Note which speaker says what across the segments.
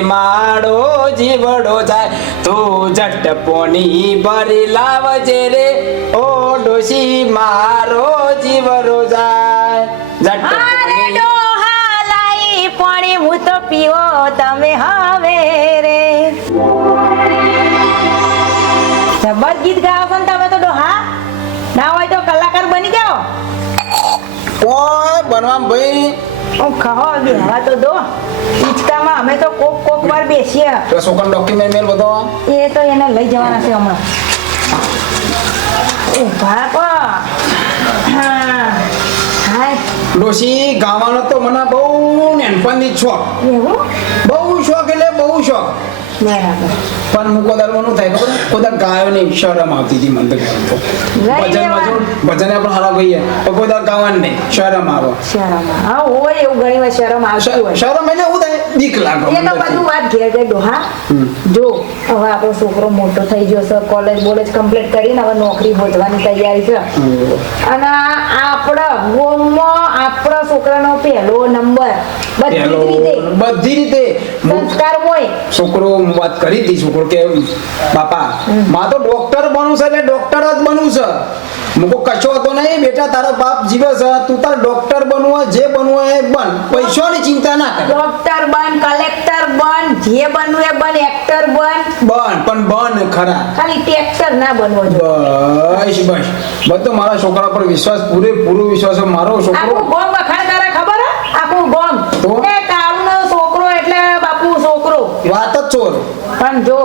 Speaker 1: માડો જીવડો જાય. તું ઝટપોની ભરી લાવજે રે. ઓ ડોશી મારો જીવરો જાય.
Speaker 2: જટ પાણી હું તો પીવો તમે હવે રે. જબર ગીત ગાવ તમે તો ડોહા? ના હોય તો કલાકાર બની જાઓ.
Speaker 1: ઓય બનવા ભાઈ?
Speaker 2: હું કહો બેહવા તો દો. હિંચકામાં અમે તો કોક કોક વાર બેસીએ.
Speaker 1: તો છોકરાનો ડોક્યુમેન્ટ મેલ બધો?
Speaker 2: એ તો એને લઈ જવાના છે હમણાં. ઊભા કો
Speaker 1: ડોશી ગાવાનો તો મને બહુ નેનપણથી જ શોખ બહુ શોખ એટલે બહુ શોખ. પણ હું કોદાર બનવું થાય ખબર? કોદાર ગાયો નહીં શરમ આવતી હતી મને તો ભજનમાં જો ભજન આપણે હારા ગઈએ પણ કોદાર ગાવાનું નહીં શરમ આવે.
Speaker 2: શરમ હા હોય એવું ઘણી વાર શરમ આવતી હોય.
Speaker 1: શરમ એટલે હું થાય બીક લાગે
Speaker 2: એ તો બધું વાત ઘેર ઘેર ડોહા જો હવે આપણો છોકરો મોટો થઈ ગયો છે કોલેજ બોલેજ કમ્પ્લીટ કરીને હવે નોકરી શોધવાની તૈયારી છે. અને આપણા ગોમમાં છોકરાનો પહેલો નંબર. બધી રીતે.
Speaker 1: બધી રીતે.
Speaker 2: સંસ્કાર હોય.
Speaker 1: છોકરો વાત કરી હતી છોકરો કે બાપા માં તો ડોક્ટર બનવું છે એટલે ડોક્ટર જ બનવું છે. મુકો કશો તો નહીં બેટા તારો બાપ જીવે છે. તું તાર ડોક્ટર બનવું જે બનવું એ બન. પૈસાની ચિંતા ના કર.
Speaker 2: ડોક્ટર બન કલેક્ટર બન જે બનવું એ બન એક્ટર બન.
Speaker 1: બન પણ બન ખરા.
Speaker 2: ખાલી ટ્રેક્ટર ના બનવો
Speaker 1: બસ બસ. બધો મારા છોકરા પર વિશ્વાસ પૂરે પૂરો વિશ્વાસ મારો છોકરો
Speaker 2: આખું ગોમ વખાણ તારે ખબર? આખું ગોમ.
Speaker 1: તો?
Speaker 2: એ કાળનો છોકરો એટલે બાપુ છોકરો.
Speaker 1: વાત જ ચોર.
Speaker 2: પણ જો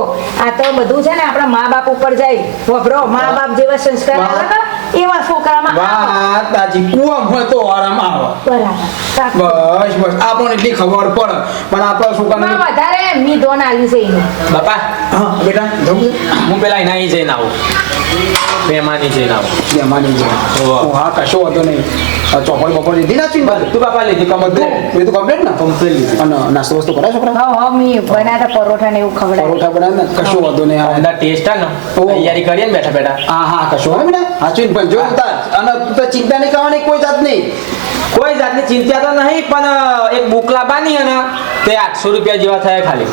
Speaker 2: આ તો બધું છે ને આપણા મા બાપ ઉપર જાય. વભરો મા બાપ જેવા સંસ્કાર એવા છોકરામાં આવે.
Speaker 1: વાત તાજી કુવા હોય તો આરામ આવે.
Speaker 2: બરાબર
Speaker 1: બસ બસ. આપણને એટલી ખબર પડે. પણ આપણા છોકરાને
Speaker 2: વધારે એમની ના આલ્યું છે
Speaker 3: બાપા
Speaker 1: હા બેટા જવું
Speaker 3: હું પેલા એના અહીં જઈને આવું. મહેમાની જઈને આવું.
Speaker 1: મહેમાની જઈને. હા કશો વાંધો નહીં. ચોપડ ચોપડી લીધી નાખી ને
Speaker 3: તું બાપા લીધી કમર
Speaker 1: બધું એ તો કમ્પ્લીટ ને?
Speaker 3: લીધી.
Speaker 1: અને નાસ્તો વસ્તુ કરાય છોકરા?
Speaker 2: હા હા મી બનાતા પરોઠા ને એવું ખવડાય
Speaker 1: પરોઠા ને? કશો વાંધો નહીં
Speaker 3: આ ટેસ્ટ આ ને તૈયારી કરીએ ને બેઠા બેઠા.
Speaker 1: હા હા કશો હા બેટા. હાચું પણ જો અને તું તો ચિંતા નહીં કરવાની કોઈ જાત નહીં
Speaker 3: કોઈ જાતની ચિંતા તો નહીં પણ એક બુકલા બાની અને તે આઠસો રૂપિયા જેવા થયા ખાલી.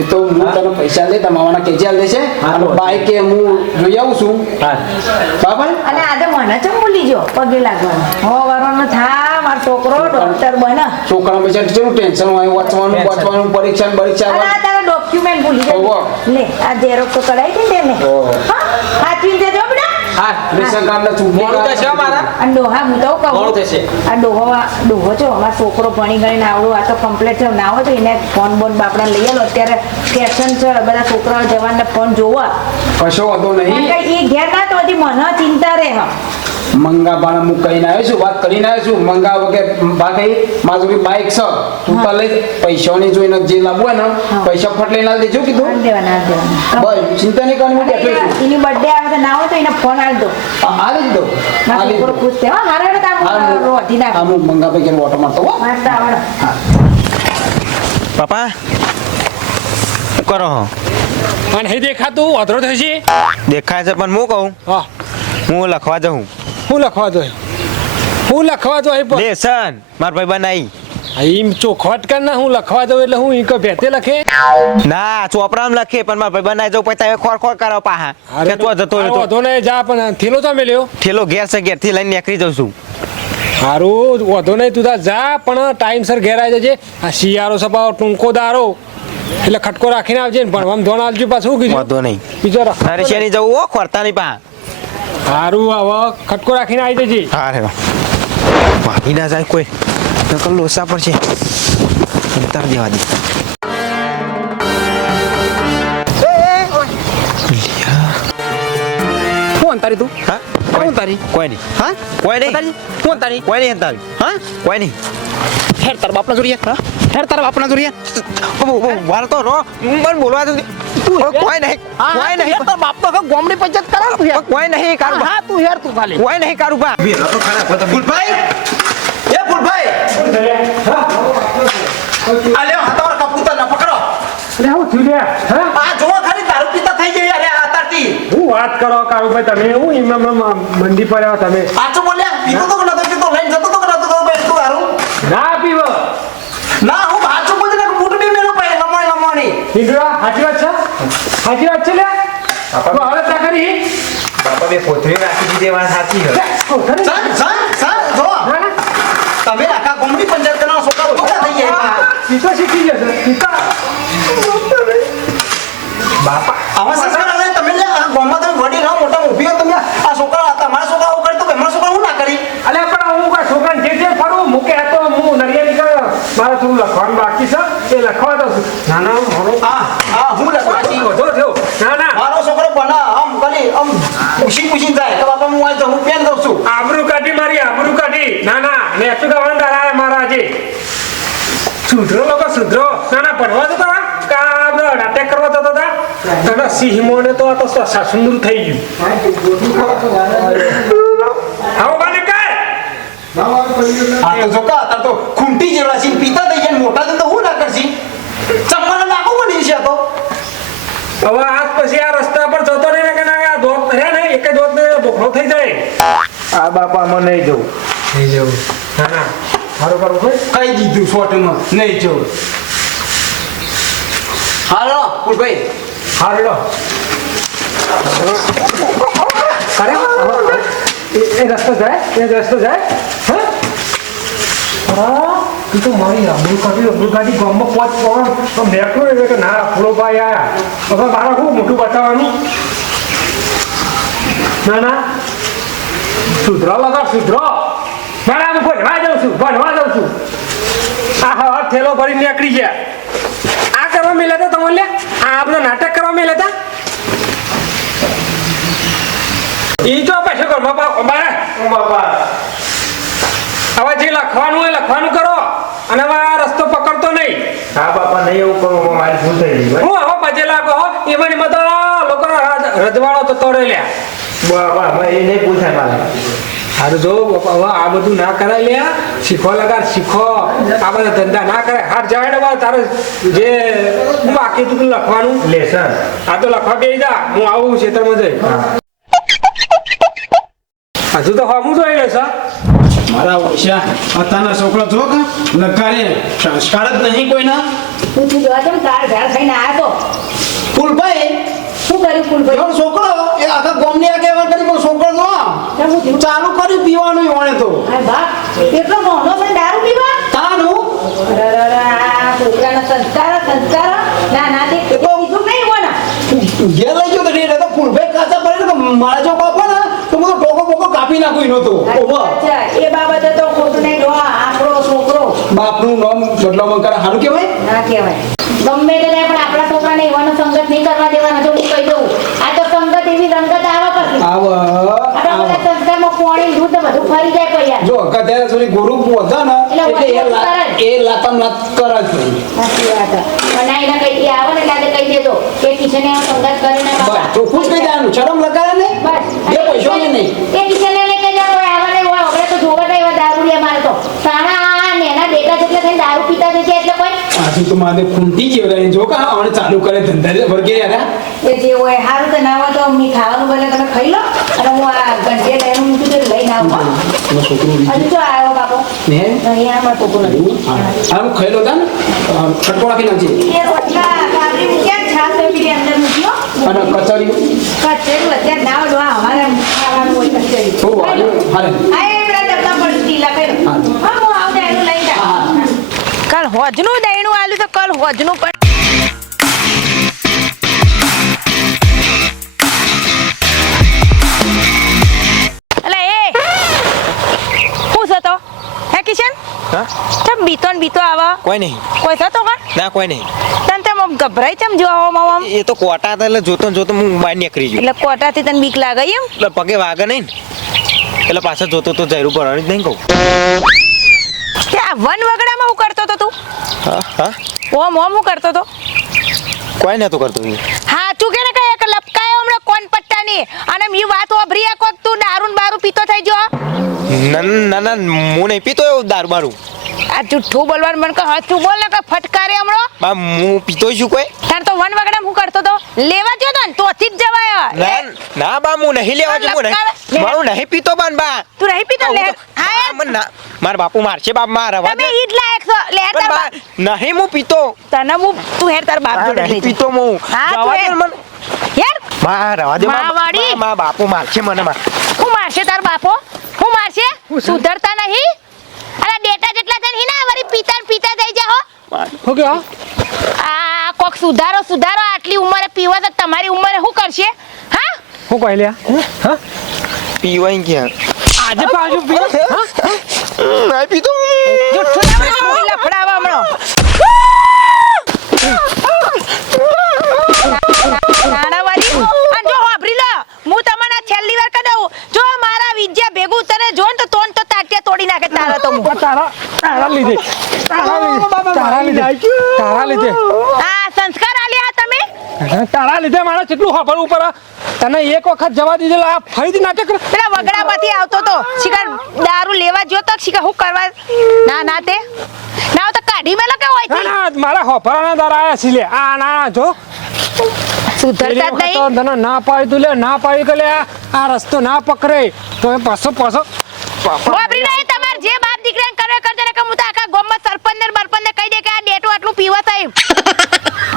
Speaker 1: એ તો હું તને પૈસા દે તમારા મામાના કેજે દેશે. અને બાઈક કે હું જોઈ આવું છું. બરાબર
Speaker 2: અને આજે મને ચમ ભૂલી ગયો પગે લાગવાનું. હો વરોનો થા મારો છોકરો ડોક્ટર બને.
Speaker 1: છોકરા પછી કેટલું ટેન્શન હોય? વાંચવાનું. વાંચવાનું પરીક્ષા પરીક્ષા
Speaker 2: અને
Speaker 1: હોય.
Speaker 2: આ તારા ડોક્યુમેન્ટ ભૂલી. જાય લે આ ઝેરોક્સ તો કઢાઈ હતી ને હા સાચવીને જજો બેટા.
Speaker 3: હા
Speaker 1: રેશન
Speaker 3: મોડું થશે મારા.
Speaker 2: અને ડોહા હું તો કહું
Speaker 3: મોડું થશે.
Speaker 2: આ ડોહો ડોહો છો અમારો છોકરો ભણી ગણીને આવડું આ તો કમ્પ્લીટ છે ના હોય તો એને ફોન બોન બાપડા લઈ આલો. અત્યારે ફેશન છે બધા છોકરાઓ જવાનને ફોન જોવા.
Speaker 1: કશો વાંધો નહીં.
Speaker 2: એ ઘેર ના તો હજી મને ચિંતા રહે હા.
Speaker 1: મંગા બાણા હું કહીને આવ્યો છું વાત કરીને આવ્યો છું. મંગા વગર ભાગી મારું બાઈક છે. તું તો લઈ પૈસાની જોઈને જે લાવવું હોય ને પૈસા ફટ લઈને દેજો કીધું.
Speaker 2: દેવાના.
Speaker 1: બસ ચિંતા નહીં કરવાની હું બેઠો છું.
Speaker 2: એની બર્થડે આવે ના હોય તો એને ફોન આલ દો.
Speaker 1: આલી દો.
Speaker 2: મારો
Speaker 1: આલી જ
Speaker 2: છોકરો
Speaker 1: દો.
Speaker 2: ખુશ થાય. હા તો આમ રોધી
Speaker 1: હા,
Speaker 2: નાખ
Speaker 1: મંગા ભાઈ ઘેર ઓટો મારતો હો.
Speaker 2: મારે આવડે.
Speaker 4: પપ્પા કરો હો?
Speaker 5: અને નહીં દેખાતું અધરો થશે
Speaker 4: દેખાય છે પણ હું કહું.
Speaker 5: હા.
Speaker 4: હું લખવા જઉં.
Speaker 5: હું લખવા જોઈ હું લખવા જોઈ
Speaker 4: લેસન. માર ભાઈ બનાવી
Speaker 5: એમ ચોખવટ કર ને હું લખવા દઉં એટલે હું ઈકો ભેતે લખે.
Speaker 4: ના ચોપરામ લખે પણ મારા ભાઈ બનાવી જવું પછી તમે ખોર ખોર કરો પાહા. કે તો જતો રહ્યો તો.
Speaker 5: વાંધો નહીં જા પણ થેલો તમે લ્યો.
Speaker 4: થેલો ઘેર છે ઘેરથી લઈને નીકળી જઉં છું.
Speaker 5: સારું વાંધો નહીં તું તાર જા પણ ટાઈમસર ઘેર આવી જજે. આ શિયાળો સપાવો ટૂંકો દારો. એટલે ખટકો રાખીને આવજે ને ભણવામાં ધોન આવજો પાછું શું કીધું?
Speaker 4: વાંધો નહીં.
Speaker 5: બીજો
Speaker 4: તારે શેની જવું હો ખોરતા નહીં પા
Speaker 5: સારું આવો ખટકો રાખીને આવી જજે.
Speaker 4: હા રે ના જાય કોઈ. નકલ લોસા પર છે. અંતર દેવા દે.
Speaker 1: હું અંતારી તું?
Speaker 4: હા?
Speaker 1: હું અંતારી
Speaker 4: કોઈ નહીં. હા? કોઈ નહીં.
Speaker 1: અંતારી હું અંતારી
Speaker 4: કોઈ નહીં અંતારી
Speaker 1: હા?
Speaker 4: કોઈ નહીં.
Speaker 1: હેર તારા બાપના જોડિયા હા? હેર તારા બાપના જોડિયા
Speaker 4: વાર તો રો હું બોલવા તો તું કોઈ નહીં. કોઈ નહીં.
Speaker 1: તારા બાપ તો ગોમડી પંચાયત કરાવ
Speaker 4: કોઈ નહીં કારું
Speaker 1: હા તું હેર તું ખાલી.
Speaker 4: કોઈ નહીં કારું પા
Speaker 1: ફૂલભાઈ એ ફૂલભાઈ આ લ્યો હા તમારા કપૂતર ના પકડો
Speaker 5: અરે હું થયું લે હા
Speaker 1: આ જો ખાલી દારૂ પીતા થઈ ગઈ અરે આ તારથી
Speaker 5: હું વાત કરો કારુભાઈ તમે હું એમ મંડી પર આવ્યા તમે
Speaker 1: સાચું બોલ્યા પીતો તો કે નતો પીતો લઈને જતો તો નતો તો ભાઈ તું દારૂ
Speaker 5: ના પીવો
Speaker 1: ના હું પાછો બોલું છું, બૂટ બી મેરો પછી લમણ લમણી
Speaker 5: હિન્દુરા સાચી વાત છે સાચી વાત છે લે તો હવે તા કરી
Speaker 4: બાપા બે પોતરી રાખી દીધી વાત સાચી છે
Speaker 1: સર સર સર જો
Speaker 5: ના, ના.
Speaker 1: તમે આખા કોમડી પંચાયત કરવાના છોકરા ઊભા થઈ ગયા.
Speaker 5: ઈ શીખી જશે ઈ તો
Speaker 1: આવા સંસ્કાર આવે તમે લે આ ગામમાં તમે વડીલ હો મોટા ઊભી હો તમે આ છોકરા તમારા છોકરા આવું કરી તો છોકરા હું ના કરી?
Speaker 5: અલે પણ હું છોકરાને જે જે ફરું મૂકે તો હું નરિયાની કર મારે થોડું લખવાનું બાકી છે. એ લખવા દઉં છું. ના ના મારો
Speaker 1: હા હા હું લખવાથી
Speaker 5: વધો થયો ના ના.
Speaker 1: મારો છોકરો બના આમ કરી આમ પૂછી પૂછીને જાય. તો બાપા હું આજ હું પેન દઉં છું.
Speaker 5: આબરૂ કાઢી મારી આબરૂ કાઢી. ના ના ને એટલું કહેવાનું તારા મારા સુધરો લોકો સુધરો. ના ના ભણવા જતા કા નાટક કરવા જતા હતા તને સિંહમોને તો આ તો સાસુંદર થઈ ગયું. આવો બાને કર
Speaker 1: આ તો જો કા તો ખૂંટી જેવડા છે પિતા થઈ જાય મોટા તો હું ના કરશી? ચમ્માને નાખો બની છે આ તો.
Speaker 5: હવે આજ પછી આ રસ્તા પર જતો રહે કે ના આ દોત રહે ને એક જ દોત ને બોખરો થઈ જાય.
Speaker 4: આ બાપા માં નહીં જવું.
Speaker 5: નહીં જવું. ના ના. સારું કરવું ભાઈ.
Speaker 1: કહી દીધું શોર્ટમાં નહીં જવું હાલો કુલભાઈ
Speaker 5: હારડો અરે એ રસ્તો જાય એ રસ્તો જાય. હા? હા તું તો મારી અમૃત કાઢી અમૃત કાઢી ગામમાં પાંચ પવન. તો મેકલો એટલે કે ના ફૂલો ભાઈ આયા. હવે મારે શું મોટું બતાવવાનું. ના ના. સુધરો લગા સુધરો. હું ભણવા જાઉં છું ભણવા જાઉં છું. આ હા થેલો ભરીને નીકળી ગયા. આ કરવા મેલા હતા તમે લે આ આપણે નાટક કરવા મેલા હતા ઈ તો પાછો ઘરમાં પા અમારે
Speaker 4: બાપા.
Speaker 5: હવે જે લખવાનું હોય લખવાનું કરો. અને હવે આ રસ્તો પકડતો નહીં.
Speaker 4: હા બાપા નહીં એવું કરો મારી ભૂલ થઈ ગઈ
Speaker 5: હું હવે પાછે લાગો હો. એમાં એમાં તો લોકો રજ- રજવાડો તો તોડે લ્યા.
Speaker 4: બાપા મારે એ નહીં પૂછાય મારે.
Speaker 5: હારું જો બાપા, હવે આ બધું ના કરાય લ્યા શીખો લગા શીખો. આ બધા ધંધા ના કરાય. હાર જાય તારે જે હું બાકી તું લખવાનું?
Speaker 4: લેસન
Speaker 5: આ તો લખવા બેસી જા. હું આવું ખેતરમાં જઈ. હજુ તો હમું જોઈ લેશે
Speaker 1: મારા ઓછા. અત્યારના છોકરો જો કે સંસ્કાર જ નહીં કોઈના.
Speaker 2: તું તું જોવા તાર ઝાડ ખાઈને આવ્યો તો.
Speaker 1: ફૂલભાઈ
Speaker 2: શું કર્યું ફૂલભાઈ
Speaker 1: છોકરો એ આખા ગામની આ કહેવા કરી પણ છોકરો જો
Speaker 2: કેમ હું થયું?
Speaker 1: ચાલુ કર્યું પીવાનું ઓણે તો.
Speaker 2: બાપ એટલો મોહનો પણ દારૂ પીવા?
Speaker 1: તાનું?
Speaker 2: અરે અરે અરે, આ છોકરાના સંસ્કાર સંસ્કાર. ના ના તે એ નહીં હોને.
Speaker 1: ઘેર લઈ ગયો તો તો ફૂલભાઈ કાચા પડે ને તો મારા જો બાપા ને તો બધો ટોકો બોકો કાપી નાખું એનો તો.
Speaker 2: એ બાબતે તો ખોટું નહીં આપણો છોકરો.
Speaker 1: બાપનું નામ બદલાવ કરે સારું કહેવાય?
Speaker 2: ના કહેવાય. ગમે તે થાય પણ આપણા છોકરાને એવાનો સંગત નહીં કરવા દેવાનો જો હું કહી દઉં. આ તો સંગત એવી રંગત આવે પછી
Speaker 1: આવ
Speaker 2: આપણા સંસ્કારમાં પાણી દૂધ બધું ફરી જાય પછી
Speaker 1: જો અત્યારે થોડી ગોરુ પોતા ને
Speaker 2: એટલે
Speaker 1: એટલે એ
Speaker 2: વધુ
Speaker 1: એ લાતામ લાત કરે જ
Speaker 2: સાચી વાત. પણ ના એના કઈ આવે ને એટલે કહી દેજો કે કિશને એવો સંગત કરીને
Speaker 1: ને
Speaker 2: બાપા.
Speaker 1: ચોખ્ખું જ કહી દેવાનું. શરમ લગાડે નહીં.
Speaker 2: બસ.
Speaker 1: બે પૈસો ને નહીં.
Speaker 2: એ કિશને કહી આવા હવે તો જોવા જાય દારૂ દારૂડિયા મારે તો. આ નેના ડેકા જેટલા થઈને દારૂ પીતા જશે એટલે કોઈ
Speaker 1: આજુ તો મારે ખૂંટી જેવડાની જો કા હવે ચાલુ કરે ધંધા વર્ગે યાર
Speaker 2: એ જે હોય હારું તો ના હોય તો મેં ખાવાનું બને તમે ખાઈ લો. અને હું આ ઘંટીએ લઈને મૂકી દઉં લઈને આવું હું.
Speaker 1: છોકરો
Speaker 2: હજુ તો આવ્યો બાપો.
Speaker 1: ને?
Speaker 2: અહીંયા અમારો છોકરો નથી.
Speaker 1: હા. હું ખાઈ લો તા ને. કે નાખજે.
Speaker 2: એ રોટલા કાબરી મૂક્યા છાસ પેલી અંદર મૂક્યો
Speaker 1: અને કચરી
Speaker 2: કચરી અત્યારે ના હોય અમારે ખાવાનું હોય કચરી.
Speaker 1: બહુ વાગ્યું હાલે
Speaker 2: હા એ પેલા ડબ્બા પર ઢીલા કર્યો.
Speaker 1: હા.
Speaker 2: હા હું આવું ને એનું લઈ જાઉં. કાલ હોજનું દહીણું આલ્યું તો કાલ હોજનું પણ. બીતો ને બીતો આવા?
Speaker 4: કોઈ નહીં.
Speaker 2: કોઈ થતો કા
Speaker 4: ના કોઈ નહીં.
Speaker 2: તને તેમ આમ ગભરાઈ ચમ જોવા આવો આમ?
Speaker 4: એ તો કોટા હતા એટલે જોતો જોતો હું બહાર નીકળી ગયો.
Speaker 2: એટલે કોટાથી તને બીક લાગે એમ?
Speaker 4: એટલે પગે વાગે નહીં ને. એટલે પાછળ જોતો તો જરૂર પડવાની જ નહીં કહું.
Speaker 2: આ વન વગડામાં હું કરતો તો તું?
Speaker 4: હા હા.
Speaker 2: ઓમ ઓમ હું કરતો તો?
Speaker 4: કોઈ નતું કરતો.
Speaker 2: હા તું કેને કઈ એક લપકાયો હમણાં કોણ પટ્ટાની? અને મી વાત ઓભરી કોક તું દારૂ બારૂ પીતો થઈ જો
Speaker 4: ના ના ના હું નહીં પીતો એવું દારૂ બારું.
Speaker 2: આ જુઠ્ઠું બોલવાનું મન કે હાચું બોલ ને કે ફટકારે હમણાં.
Speaker 4: બા હું પીતો છું કોઈ?
Speaker 2: તાર તો વન વગડા હું કરતો તો. લેવા જો તો તો જ જવાય
Speaker 4: ના બા હું નહીં લેવા જો હું નહીં. મારું નહીં પીતો બાન બા.
Speaker 2: તું નહીં પીતો લે.
Speaker 4: હા મન ના માર બાપુ મારશે બાપ માર
Speaker 2: તમે ઈ જ લાયક છો. લે તાર
Speaker 4: બા નહીં હું પીતો.
Speaker 2: તને હું તું હેર તાર બાપ જોડે
Speaker 4: નહીં પીતો હું.
Speaker 2: હા, તું
Speaker 4: જવા દે મને.
Speaker 2: હેર.
Speaker 4: માં રવા દે માં
Speaker 2: માવાડી.
Speaker 4: માં- બાપુ મારશે મને માં
Speaker 2: હું મારશે તાર બાપો? હું મારશે? સુધરતા નહીં? અરે ડેટા જેટલા થઈને હિના વરી પિતા ને પિતા થઈ જા હો
Speaker 5: કે
Speaker 2: આ કોક સુધારો સુધારો આટલી ઉંમરે પીવા તો તમારી ઉંમરે શું કરશે? હા?
Speaker 5: હું કહી લ્યા? હા?
Speaker 4: પીવાઈ ગયા
Speaker 5: આજે પાછું પી હા?
Speaker 4: ના પીતો
Speaker 2: જો બોલ, લફડાવા હમણાં. નાણાવાળી, અને જો હોભરી લો, હું તમને આ છેલ્લી વાર કહી દઉં, જો મારા વિજ્યા ભેગું તને જો ને તો તોન તો તાટિયા તોડી નાખે તારા તો હું.
Speaker 5: તારા તારા લીધે તારા લીધે તારા લીધે તારા લીધે
Speaker 2: આ સંસ્કાર આલ્યા તમે
Speaker 5: તારા લીધે મારે સાંભળવું પડે તને એક વખત જવા દીધેલા આ ફરીથી નાટક?
Speaker 2: પેલા વગડામાંથી આવતો તો. શિકાર દારૂ લેવા જો તો શિકાર હું કરવા? ના ના તે. ના તો કાઢી મેલા કે હોય
Speaker 5: ના મારા હોફરાના દાર આયા છે લે. આ ના જો.
Speaker 2: સુધરતા જ નહીં.
Speaker 5: તને ના પાડી તું લે. ના પાડી કે લે આ- રસ્તો ના પકડે. તો પાછો પાછો.
Speaker 2: બાબરી નહીં તમાર જે બાપ દીકરાને કરે કરજે ને કે હું તો આખા ગામમાં સરપંચ ને બરપંચ ને કહી દે કે આ ડેટો આટલું પીવા થાય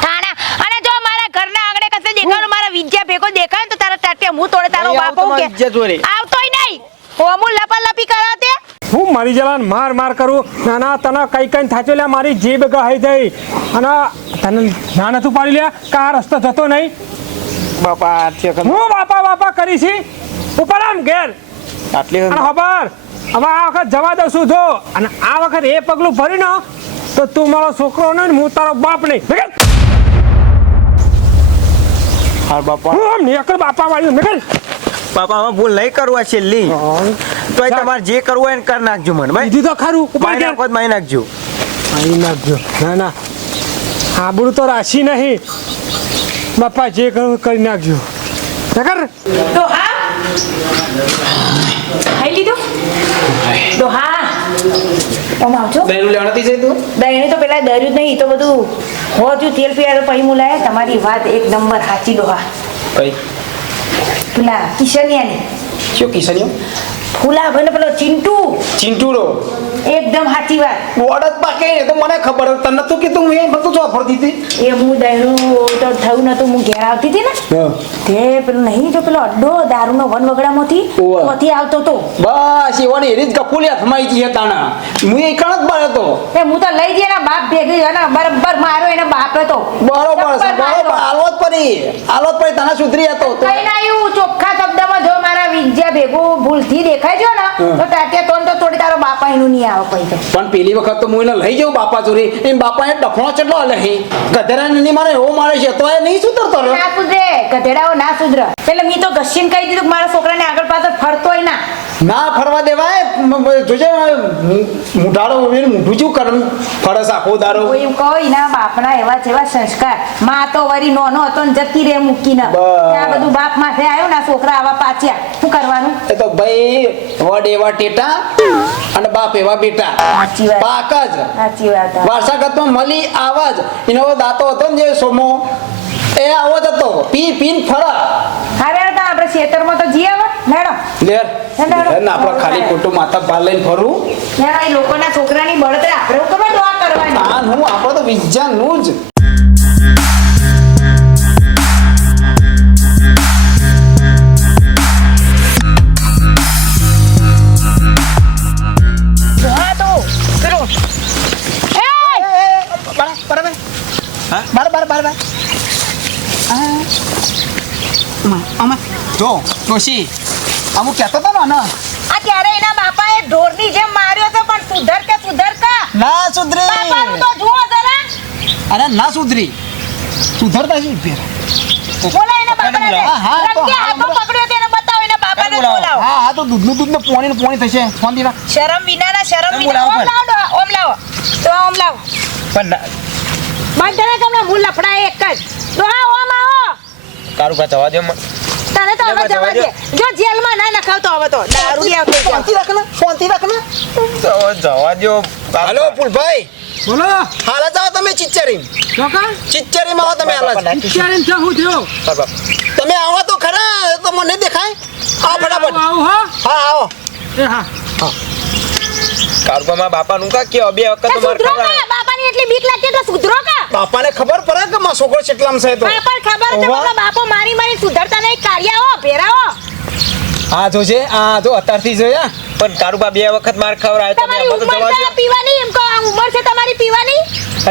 Speaker 2: થાણા અને જો મારા ઘરના આંગણે કશે દેખાડો મારા વિદ્યા ભેગો દેખાય ને તો તારા ટાટિયા હું તોડે તારો
Speaker 4: ઇજ્જત જોડે.
Speaker 2: આવતોય નહીં. હું અમૂલ લપાલપી કરો તે.
Speaker 5: હું મારી જલાન માર માર કરું. નાના તને કઈ કઈ થાચો લે મારી જીભ ગહાઈ થઈ. અને તને ના નતું પાડી લે કા આ રસ્તો જતો નહીં.
Speaker 4: બાપા
Speaker 5: હું બાપા બાપા કરી છી. ઉપર આમ ઘેર.
Speaker 4: આટલી
Speaker 5: અને ખબર? હવે આ વખત જવા દઉં છું જો. અને આ વખત એ પગલું ભરી ને તો તું મારો છોકરો નહીં ને હું તારો બાપ નહીં.
Speaker 4: બાપા.
Speaker 5: હું આમ નીકળ બાપા વાળી નીકળ
Speaker 4: બાપા આમાં ભૂલ નહીં કરવા છે છેલ્લી તો તમારે જે કરવું હોય એને કરી નાખજો મને ભાઈ.
Speaker 5: કીધું તો ખરું? ઉપર
Speaker 4: મારી નાખો તો મારી નાખજો.
Speaker 5: આવી નાખજો. ના ના. આબરૂ તો રાશી નહીં. બાપા જે કરવું કરી નાખજો. નકર
Speaker 2: તો હા ખાઈ લીધું? તો હા તમે આવજો.
Speaker 1: દહીં લેવાનાથી છે તું?
Speaker 2: દહીં તો પેલા દર્યું નહીં તો બધું હોજું તેલ પીવાડો પછી મુલાય. તમારી વાત એક નંબર સાચી દોહા.
Speaker 1: કઈ
Speaker 2: પેલા કિશનિયાની
Speaker 1: શું કિશનિયો
Speaker 2: ફૂલા ભાઈ પેલો ચિંટુ
Speaker 1: ચિંટુડો
Speaker 2: એકદમ સાચી વાત.
Speaker 1: બોર્ડ પાકે ને તો મને ખબર હતી. તને તો કીધું એ બધું જો ફરતી હતી.
Speaker 2: એ હું દહીણું તો થયું નતું હું ઘેર આવતી હતી ને. તે પેલું નહીં જો પેલો અડ્ડો દારૂનો વન વગડામાંથી. ત્યાંથી આવતો તો
Speaker 1: બસ એવાની એરી જ કપૂલી હાથમાં આવી તાણા. હું એ કણ જ બાર હતો.
Speaker 2: એ હું તો લઈ જઈ એના બાપ ભેગી અને બરાબર મારો એના બાપ હતો.
Speaker 1: બરોબર. બરોબર. આલોત પડી આલોત પડી તને સુધરી હતો.
Speaker 2: કઈ ના આવ્યું ચોખ્ખા શબ્દમાં જો વિજ્યા ભેગું ભૂલથી દેખાય છે ને તો ટાટિયા તોન તો થોડી તારો બાપા એનું નહીં આવે કોઈ
Speaker 1: પણ પેલી વખત તો હું એને લઈ જઉં બાપા જોડે. એમ બાપાએ ડફણો ચટલો હલે હે? ગધેરાને નહીં મારે એવો મારે છે તો એ નહીં સુધરતો
Speaker 2: ના સુધરે ગધેડાઓ ના સુધરે. પેલે મેં તો ઘસીને કહી દીધું કે મારા છોકરાને આગળ પાછળ ફરતોય ના.
Speaker 1: ના ફરવા દેવાય જોજે મુઢાડો મૂઢું છું કરમ આખો દારો
Speaker 2: કોઈ એમ એના બાપના એવા જેવા સંસ્કાર. માં તો વરી નોનો હતો ને જતી રે મૂકીને. આ બધું બાપ માથે આવ્યો ના છોકરા આવા પાછ્યા. શું કરવાનું?
Speaker 1: એ તો ભાઈ વડ એવા ટેટા અને બાપ એવા બેટા. પાક જ.
Speaker 2: સાચી વાત.
Speaker 1: વારસાગત મળી આવાજ. એનો દાતો હતો ને જે સોમો એ આવો જ હતો. પી પીન ફરક.
Speaker 2: હા રેડો તો આપણે ખેતરમાં તો જઈએ લેડો.
Speaker 1: લેર
Speaker 2: હેંડાડો.
Speaker 1: ને ખાલી ખોટું માથા ભાર લઈને ફરવું
Speaker 2: લેડો એ લોકોના છોકરાની બળતરા. આપણે હું કરવા કરવાની?
Speaker 1: આ હું આપણે તો વિજ્ઞાનનું જ.
Speaker 2: હા તો કરો
Speaker 1: બાર બાર બાર બાર આમાં. જો ડોશી. અમુક કહેતો હતો ને
Speaker 2: આ ત્યારે એના બાપાએ ઢોરની જેમ માર્યો છે પણ સુધર કે સુધર કા?
Speaker 1: ના સુધરી.
Speaker 2: બાપાનું તો જુઓ જરા.
Speaker 1: અરે ના સુધરી. સુધરતા છે? ફેર
Speaker 2: બોલા એના બાપાને.
Speaker 1: હા, હા, તો
Speaker 2: હાથો પકડ્યો તેને બતાવો એના બાપાને બોલાવો.
Speaker 1: હા હા તો દૂધનું દૂધ ને પોણી પોણી થશે. ફોન દીવા
Speaker 2: શરમ વિનાના શરમ વિના.
Speaker 1: બોલાવો
Speaker 2: ઓમ લાવો ઓમ લાવો. તો ઓમ લાવો.
Speaker 4: પણ
Speaker 2: બંધને તમને મૂળ લફડા એક જ. તો હા ઓમ આવો.
Speaker 4: કારું કા જવા દે મને.
Speaker 2: તને તો હવે
Speaker 4: જવા દે.
Speaker 2: દે. જો જેલમાં ના નખાવતો હવે તો. દારૂડિયા થઈ જાવ
Speaker 1: શાંતિ રાખ ને શાંતિ રાખ ને
Speaker 4: જવા- દ્યો.
Speaker 1: હાલો ફૂલભાઈ.
Speaker 5: બોલો.
Speaker 1: હાલ જાઓ તમે ચિચ્ચરી
Speaker 5: ચોકા
Speaker 1: ચિચ્ચરીમાં આવો તમે હાલ જ.
Speaker 5: વિચારીને ત્યાં શું? થયો
Speaker 1: તમે આવો તો ખરા એ તો મને દેખાય. આવો ફટાફટ.
Speaker 5: આવું હા.
Speaker 1: હા આવો.
Speaker 5: એ હા.
Speaker 4: કારું કા બાપા નું કા કે બે વખત માર ખાવા
Speaker 2: એટલી બીક લાગતી એટલે સુધરો કા?
Speaker 1: બાપાને ખબર પડે કે માં છોકરો કેટલામ છે તો?
Speaker 2: બાપા ખબર છે. બાપા બાપો મારી મારી સુધરતા નહીં કાર્યાઓ ભેરાઓ.
Speaker 1: આ જોજે આ જો અત્યારથી જોયા
Speaker 4: પણ કારુબા બે વખત માર ખવરાય તમે
Speaker 2: તમારી
Speaker 4: તો
Speaker 2: ઉંમર
Speaker 4: જવા દો.
Speaker 2: પીવાની? એમ કહો ઉંમર છે તમારી પીવાની?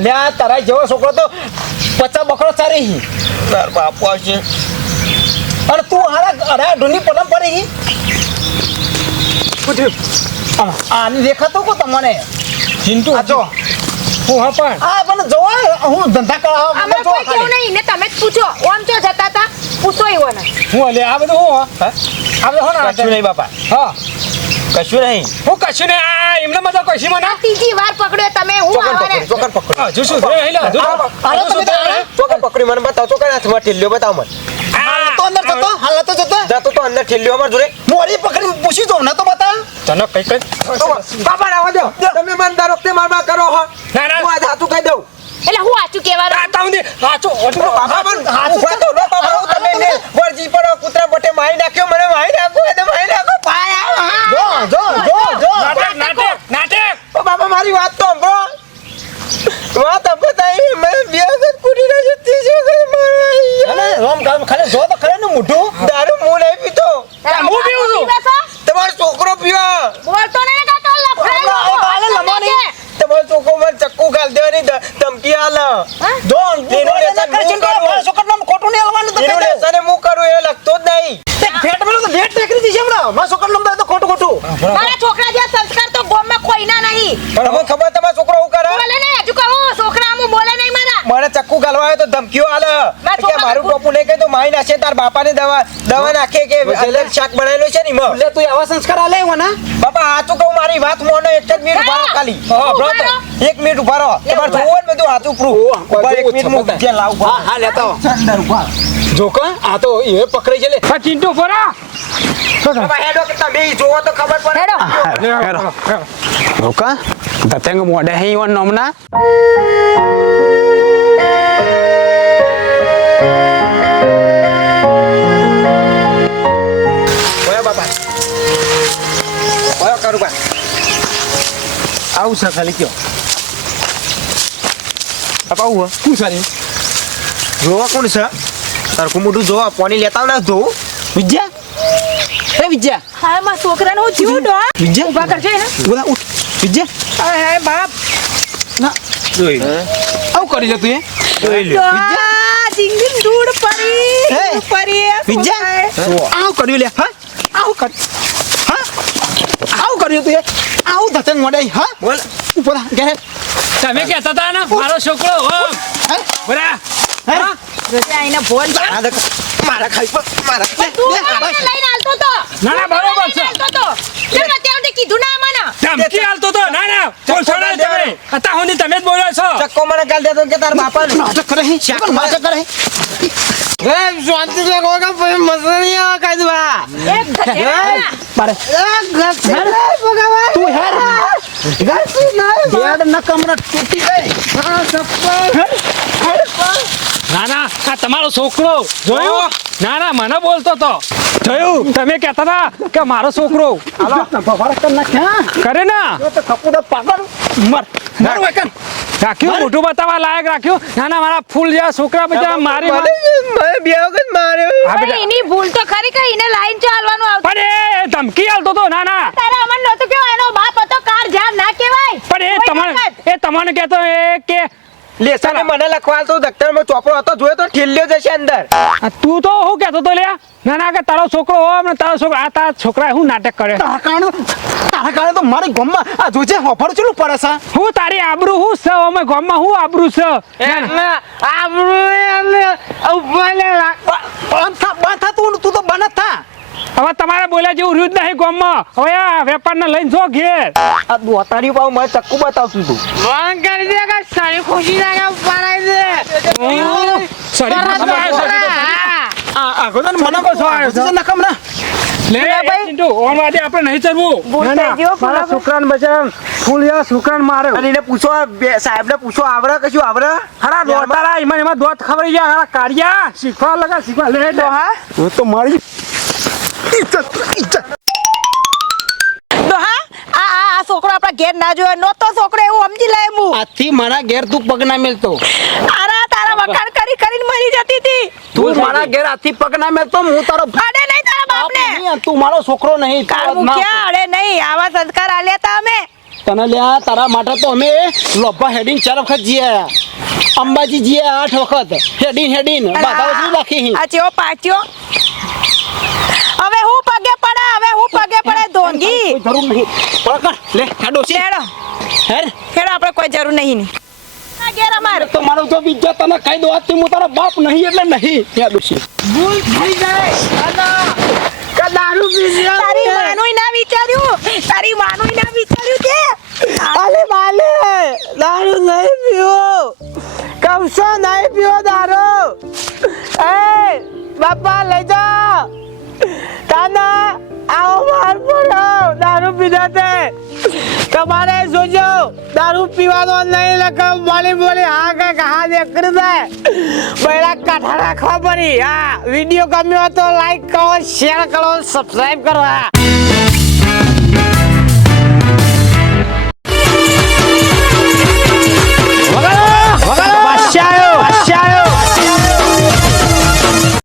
Speaker 1: અલે આ તારા જેવો છોકરો તો પચાસ બકરો ચારી હી.
Speaker 4: તાર બાપુ આવશે
Speaker 1: અને તું હારા અરે ઢૂંઢી પલમ પડી આને દેખાતું કો તમને?
Speaker 5: ચિંતુ
Speaker 1: આ જો
Speaker 5: હું હા પણ
Speaker 1: આ મને જોવા હું ધંધા કરાવવા
Speaker 2: અમે કોઈ કેવું
Speaker 1: ખાલી.
Speaker 2: નહીં ને તમે જ પૂછો. ઓમ જતા તા પૂછો એવો ને
Speaker 5: હું અલે આ બધું હું
Speaker 4: હા?
Speaker 5: આ બધું હું
Speaker 4: કશું નહીં બાપા.
Speaker 5: હા.
Speaker 4: કશું નહીં.
Speaker 5: હું કશું નહીં આ એમને મજા કશી મને
Speaker 2: આ ત્રીજી વાર પકડ્યો તમે હું
Speaker 4: પકડી
Speaker 5: હજુ શું થયું? હેલો, હજુ
Speaker 1: તમે?
Speaker 4: પકડી મને બતાવ ચોકન હાથમાં ઠેલ્યો બતાવ મને.
Speaker 1: અંદર જતો હાલ તો જતો?
Speaker 4: જાતો તો અંદર ઠેલ્યો અમાર જોડે.
Speaker 1: મોરી પકડી પૂછી દો ને તો બતા
Speaker 5: તને કઈ. કઈ
Speaker 4: બાપા આવવા દો તમે મને દર વખતે મારવા કરો હો.
Speaker 5: ના, ના.
Speaker 4: હું આ ધાતુ કહી દઉં.
Speaker 2: એટલે હું આચું કહેવાનું?
Speaker 5: આ તાઉંદી આચું ઓટલો
Speaker 4: બાપા પણ ઊભા તો નો બાપા તમે ને વરજી પર કૂતરા બટે મારી નાખ્યો મને મારી નાખો એને મારી નાખો. પાયા
Speaker 1: જો જો જો જો.
Speaker 5: નાટક નાટક નાટક.
Speaker 4: ઓ બાપા મારી વાત તો સાંભળો. વાત બતાવી મે બે પૂરી કૂટી નાખ્યો જો વખત મારા
Speaker 1: અને રોમ કામ ખાલે જો તો ખરે ને મોઢું
Speaker 4: દારૂ મુ નહીં પીતો
Speaker 5: હું પીવું છું.
Speaker 4: તમારો છોકરો પીવા
Speaker 2: બોલતો ને કાકા લફડાઈ.
Speaker 1: કાલે લમાની
Speaker 4: તમારો છોકરો મને ચક્કુ ગાલ દેવાની ધમકી આલ?
Speaker 1: જો
Speaker 4: એનું લેસન હું કરું.
Speaker 1: મારા છોકરાનું ખોટું ને લવાનું તો
Speaker 4: એનું. લેસન હું કરું એ લખતો જ નહીં
Speaker 1: તે ફેટ મેલો તો ફેટ ટેકરી દીશે હમણાં. મારા છોકરો નામ તો ખોટું ખોટું
Speaker 2: મારા છોકરા જે સંસ્કાર તો કોઈ કોઈના નહીં
Speaker 4: પણ હવે ખબર તમારો છોકરો હું કરે
Speaker 2: બોલે નહીં હજુ કહું છોકરા હું બોલે નહીં
Speaker 4: મને ગાલવા તો ધમકીઓ આલે. કે મારું. ટોપું નહીં કહે તો માઈ નાખશે તાર બાપાને દવા દવા નાખે કે અંદર શાક બનાવેલો છે ને એમાં.
Speaker 1: એટલે તું આવા સંસ્કાર આલે એવા ના?
Speaker 4: બાપા હાચું કહું મારી વાત મોનો એક જ મિનિટ ઊભા ખાલી.
Speaker 2: હા.
Speaker 4: એક મિનિટ ઊભા રહો. તમારે જોવો ને બધું હાચું proof. ઊભા એક મિનિટ હું ત્યાં લાવ.
Speaker 1: હા હા લેતા આવો. ઊભા જોકા? આ તો એ પકડાઈ જલે
Speaker 5: આ ચિંટુ ફરા.
Speaker 4: બાપા હેડો કે તમે ઈ જોવો તો ખબર પડે.
Speaker 2: હેડો.
Speaker 1: રોકા દતંગ મોડે હે ઈવન નોમના?
Speaker 4: ઓયા બાપા ઓયા કરું બા
Speaker 1: આવું છે ખાલી કયો
Speaker 4: બાપા હું
Speaker 1: શું
Speaker 4: જોવા કોણ છે સરખું મોઢું જોવા પાણી લેતા ના ધોવું
Speaker 1: વિજ્યા એ વિજ્યા
Speaker 2: હા મારા છોકરાને હું ડો
Speaker 1: વિજ્યા
Speaker 2: ઊભા કરજો એને
Speaker 1: બોલા ઉઠ વિજ્યા
Speaker 2: હે બાપ
Speaker 1: ના
Speaker 4: જોઈ
Speaker 1: આવું કરી જતું એ
Speaker 4: જોઈ લે
Speaker 2: ડીંગ ડીંગ ધૂળ પડી પડી
Speaker 1: વિજ્યા આવું કર્યું લે હા? આવું કર હા? આવું કર્યું તું એ? આવું દતંગ મોડે હા?
Speaker 4: બોલ.
Speaker 1: ઉપર ઘેર.
Speaker 5: તમે કહેતા હતા ને મારો છોકરો હો
Speaker 1: હે?
Speaker 5: બરા.
Speaker 1: હે?
Speaker 2: આઈને
Speaker 4: ફોન મારા ખાઈ પર મારા
Speaker 2: તું
Speaker 1: લે,
Speaker 2: મને લઈને આલતો તો.
Speaker 5: ના, ના, બરોબર છે.
Speaker 2: આલતો તો. કેમ અત્યાર સુધી કીધું ના મને.
Speaker 5: ધમકી આલતો તો. ના ના કોણ છોડે તમે. અત્યાર સુધી તમે જ બોલ્યો છો.
Speaker 4: ચક્કો મને કાલ દેતો કે તાર બાપા
Speaker 1: નાટક કરે હે પણ નાટક કરે હે
Speaker 4: શાંતિ લે કોઈ પછી મસરિયા કાઈ દવા
Speaker 2: એક ગધેડા.
Speaker 1: ભગવાન. તું હેર હેડ ન કમરા તૂટી ગઈ.
Speaker 5: ના ના આ તમારો છોકરો. જોયો? ના ના મને બોલતો તો. જોયું? તમે કહેતા હતા કે મારો છોકરો.
Speaker 1: કર નાખ્યા
Speaker 5: કરે ને. રાખ્યું મોટું બતાવવા લાયક રાખ્યું. ના ના મારા ફૂલ જેવા છોકરા બધા મારી
Speaker 4: બે વખત માર્યો.
Speaker 2: એની ભૂલ તો ખરી કે એને લાઈન ચાલવાનું આવતું?
Speaker 5: પણ ધમકી આલતો તો ના ના.
Speaker 2: તારે અમન નતો કેવું એનો બાપ હતો કાર જામ ના કહેવાય.
Speaker 5: પણ એ
Speaker 2: કોઈ
Speaker 5: તમારે એ તમને કહેતો એ કે
Speaker 4: લેસન મને લખવાલ તો દફતરમાં ચોપડો હતો જોયો તો ઠેલ્યો જશે અંદર.
Speaker 5: તું તો શું કેતો તો લ્યા ના ના કે તારો છોકરો હોય ને તારો છોકરો આ તારા છોકરાએ હું નાટક કરે
Speaker 1: તારા કારણે તારા કારણે તો મારી ગમમાં આ જોજે હોફર ચેલું પડે છે?
Speaker 5: હું તારી આબરૂ હું છે? અમે ગામમાં હું આબરૂ છે?
Speaker 1: બંધ થા બંધ થા તું તું તો બંધ જ થા
Speaker 5: હવે તમારે બોલ્યા જેવું રહ્યું જ નહીં ગામમાં. હવે આ વેપારને લઈને જો ઘેર.
Speaker 4: આ દોતારી પાવ મને ચક્કુ બતાવશું તું.
Speaker 5: સરી
Speaker 1: આ આગળ તો મને
Speaker 5: કહો છો, આ
Speaker 1: નકમ ના?
Speaker 5: લે ભાઈ. ચિંટુ ઓન વાદે આપણે નહીં ચડવું
Speaker 2: ગયો, ભૂલ
Speaker 5: મારા છોકરાને બચાવ. ફૂલ યા મારે
Speaker 4: અને એને પૂછો સાહેબ ને પૂછો આવડે કશું આવડે
Speaker 5: હારા દોતારા એમાં એમાં દોત ખબર ગયા હારા કાઢ્યા શીખવા લગા શીખવા. લે. તો હા?
Speaker 1: હું તો મારી
Speaker 2: છોકરો આપણા ઘેર ના જોયો નહોતો છોકરો એવું સમજી લે હું.
Speaker 1: આથી મારા ઘેર તું પગ ના મેલતો.
Speaker 2: અરે તારા વખાણ કરી કરીને મરી જતી હતી.
Speaker 1: તું મારા ઘેર આથી પગ ના મેલતો હું તારો
Speaker 2: અડે નહીં તારા
Speaker 1: બાપ
Speaker 2: બાપને.
Speaker 1: તું મારો છોકરો નહીં તું
Speaker 2: કાળ
Speaker 1: જ ના
Speaker 2: અડે નહીં? આવા સંસ્કાર આ તા અમે.
Speaker 1: તને લ્યા તારા માટે તો અમે લોભા હેડિંગ ચાર વખત જીયા અંબાજી જીયા આઠ વખત. હેડિંગ હેડીન બાધા વસૂલ રાખી
Speaker 2: આ ચેવો પાચ્યો હવે હું પગે પડે હવે હું પગે પડે ધોંગી
Speaker 1: કોઈ જરૂર નહીં. પકડ કર લે આ ડોશી
Speaker 2: હેડો.
Speaker 1: હેર
Speaker 2: હેડો આપણે કોઈ જરૂર નહીં ની. આ ઘેર અમાર.
Speaker 1: તો મારો જો બીજા તને કહી દો આજથી હું તારો બાપ નહીં એટલે નહીં. યા ડોશી
Speaker 3: ભૂલ થઈ જાય. દાદા કદારું દારૂ
Speaker 2: તારી
Speaker 3: છે.
Speaker 2: માનુંય ના વિચાર્યું
Speaker 3: પીવાનો નહીં લખ બોલી બોલી હા કે હા જે કરી દે બૈરા કાઠા રાખવા પડી હા વિડીયો ગમ્યો તો લાઈક કરો શેર કરો સબસ્ક્રાઇબ કરો હા Baixaram!